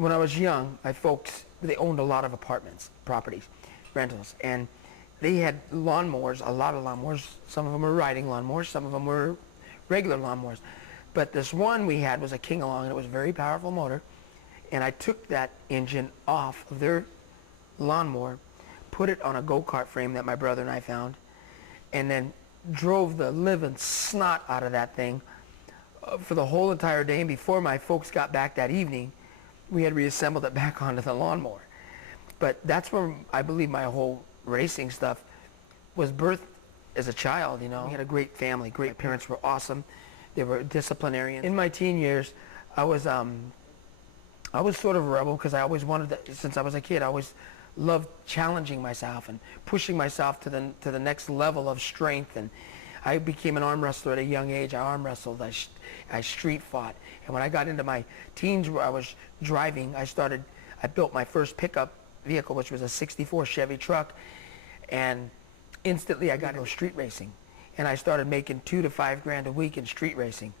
when I was young, my folks, they owned a lot of apartments, properties, rentals, and they had lawnmowers, a lot of lawnmowers. Some of them were riding lawnmowers, some of them were regular lawnmowers. But this one we had was a King Along, and it was a very powerful motor. And I took that engine off of their lawnmower, put it on a go-kart frame that my brother and I found, and then drove the living snot out of that thing for the whole entire day. And before my folks got back that evening, we had reassembled it back onto the lawnmower. But that's where I believe my whole racing stuff was birthed as a child, you know. We had a great family. Great parents were awesome. They were disciplinarians. In my teen years, I was sort of a rebel because I always wanted to, since I was a kid, I always loved challenging myself and pushing myself to the next level of strength. And I became an arm wrestler at a young age. I arm wrestled, I street fought. And when I got into my teens where I was driving, I built my first pickup vehicle, which was a 64 Chevy truck. And instantly I got into street racing. And I started making $2 to $5 grand a week in street racing.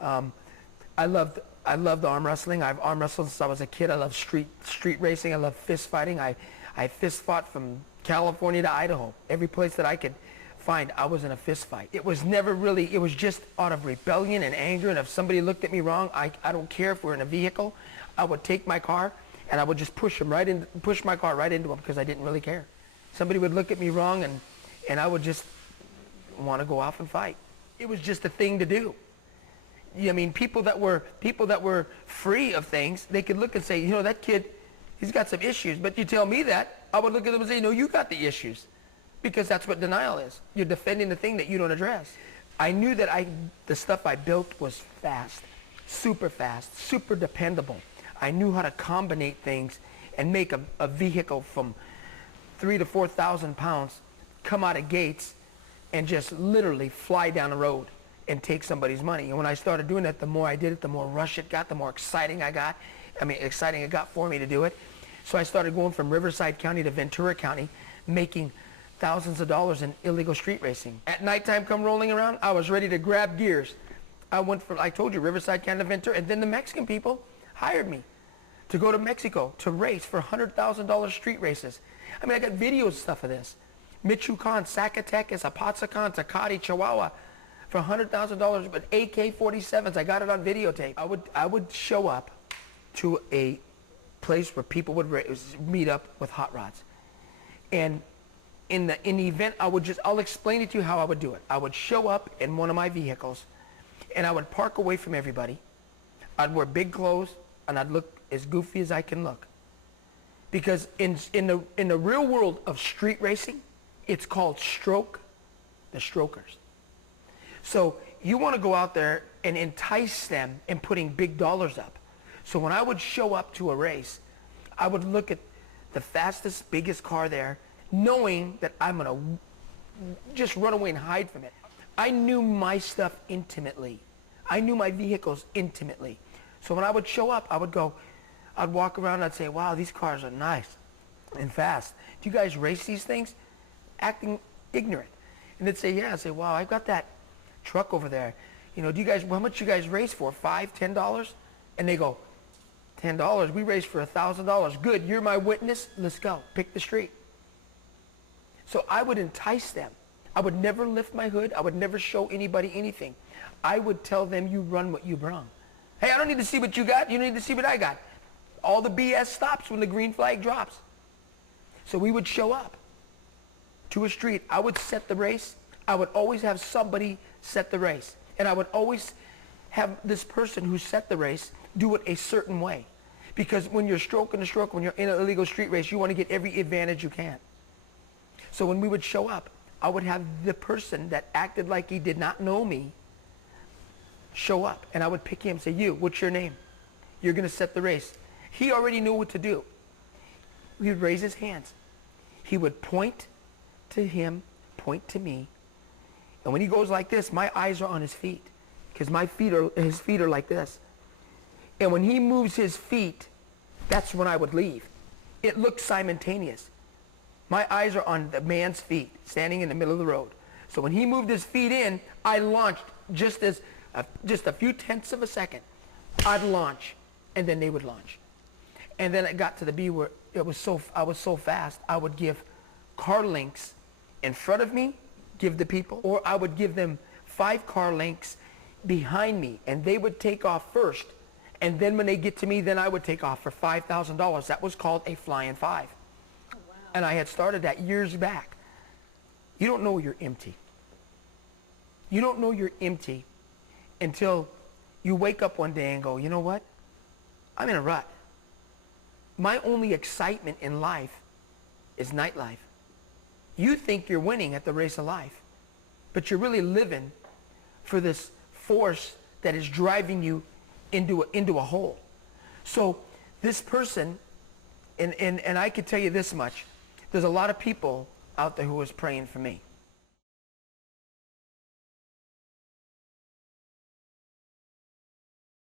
I loved arm wrestling. I've arm wrestled since I was a kid. I love street racing. I love fist fighting. I fist fought from California to Idaho. Every place that I could find, I was in a fist fight. It was never really, it was just out of rebellion and anger, and if somebody looked at me wrong, I don't care if we're in a vehicle, I would take my car and I would just push my car right into them because I didn't really care. Somebody would look at me wrong and I would just want to go off and fight. It was just a thing to do. I mean, people that were free of things, they could look and say, you know, that kid, he's got some issues. But you tell me that, I would look at them and say, no, you got the issues. Because that's what denial is. You're defending the thing that you don't address. I knew that the stuff I built was fast, super dependable. I knew how to combine things and make a vehicle from 3,000 to 4,000 pounds come out of gates and just literally fly down the road and take somebody's money. And when I started doing that, the more I did it, the more rush it got, the more exciting it got for me to do it. So I started going from Riverside County to Ventura County, making thousands of dollars in illegal street racing. At nighttime come rolling around, I was ready to grab gears. I went from, I told you, Riverside County to Ventura, and then the Mexican people hired me to go to Mexico to race for $100,000 street races. I mean, I got video stuff of this. Michoacan, Zacatecas, Apatzingán, Tecate, Chihuahua, for $100,000, but AK-47s, I got it on videotape. I would show up to a place where people would meet up with hot rods. And in the event, I'll explain it to you how I would do it. I would show up in one of my vehicles, and I would park away from everybody. I'd wear big clothes, and I'd look as goofy as I can look. Because in the real world of street racing, it's called stroke the strokers. So you want to go out there and entice them in putting big dollars up. So when I would show up to a race, I would look at the fastest, biggest car there, knowing that I'm going to just run away and hide from it. I knew my stuff intimately. I knew my vehicles intimately. So when I would show up, I'd walk around and I'd say, wow, these cars are nice and fast. Do you guys race these things? Acting ignorant. And they'd say, yeah. I'd say, wow, I've got that truck over there. You know, how much you guys race for? $5, $10? And they go, $10? We race for $1,000. Good, you're my witness. Let's go. Pick the street. So I would entice them. I would never lift my hood. I would never show anybody anything. I would tell them, you run what you brung. Hey, I don't need to see what you got. You don't need to see what I got. All the BS stops when the green flag drops. So we would show up to a street. I would set the race. I would always have somebody set the race. And I would always have this person who set the race do it a certain way. Because when you're stroking the stroke, when you're in an illegal street race, you want to get every advantage you can. So when we would show up, I would have the person that acted like he did not know me show up. And I would pick him and say, you, what's your name? You're going to set the race. He already knew what to do. He would raise his hands. He would point to him, point to me. And when he goes like this, my eyes are on his feet. Because his feet are like this. And when he moves his feet, that's when I would leave. It looked simultaneous. My eyes are on the man's feet, standing in the middle of the road. So when he moved his feet in, I launched just a few tenths of a second. I'd launch, and then they would launch. And then it got to the B where I was so fast, I would give car links in front of me, give the people, or I would give them 5 car links behind me, and they would take off first. And then when they get to me, then I would take off for $5,000. That was called a flying 5. Oh, wow. And I had started that years back. You don't know you're empty. You don't know you're empty until you wake up one day and go, you know what? I'm in a rut. My only excitement in life is nightlife. You think you're winning at the race of life, but you're really living for this force that is driving you into a hole. So this person, and I can tell you this much, there's a lot of people out there who was praying for me.